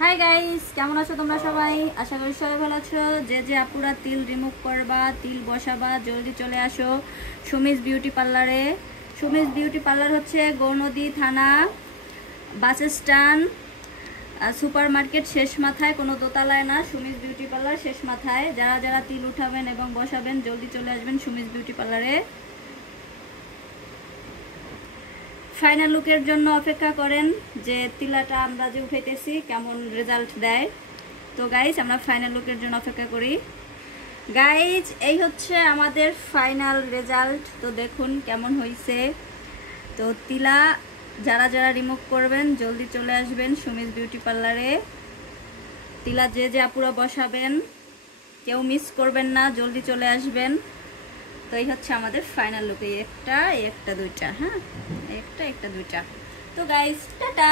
Hi guys, কেমন আছো তোমরা সবাই? আশা করি সবাই ভালো আছো। যে যে আপুরা তিল রিমুভ করবা, তিল বসাবা, জলদি চলে আসো সুমিস বিউটি পার্লারে। সুমিস বিউটি পার্লার হচ্ছে গৌনদী থানা, বাস স্ট্যান্ড, সুপার মার্কেট শেষ মাথায়, কোনো দোতলায় না। সুমিস বিউটি পার্লার শেষ মাথায়। যারা যারা তিল উঠাবেন এবং বসাবেন জলদি চলে আসবেন সুমিস বিউটি পার্লারে। ফাইনাল লুকের জন্য অপেক্ষা করেন যে তিলাটা আমরা যে উঠাইতেছি কেমন রেজাল্ট দেয়। তো গাইজ আমরা ফাইনাল লুকের জন্য অপেক্ষা করি। গাইজ এই হচ্ছে আমাদের ফাইনাল রেজাল্ট। তো দেখুন কেমন হয়েছে। তো তিলা যারা যারা রিমুভ করবেন জলদি চলে আসবেন সুমিস বিউটি পার্লারে। তিলা যে যে আপুরা বসাবেন কেউ মিস করবেন না, জলদি চলে আসবেন। তো এই হচ্ছে আমাদের ফাইনাল লুক। এই একটা দুইটা, হ্যাঁ, একটা দুইটা। তো গাইস টাটা।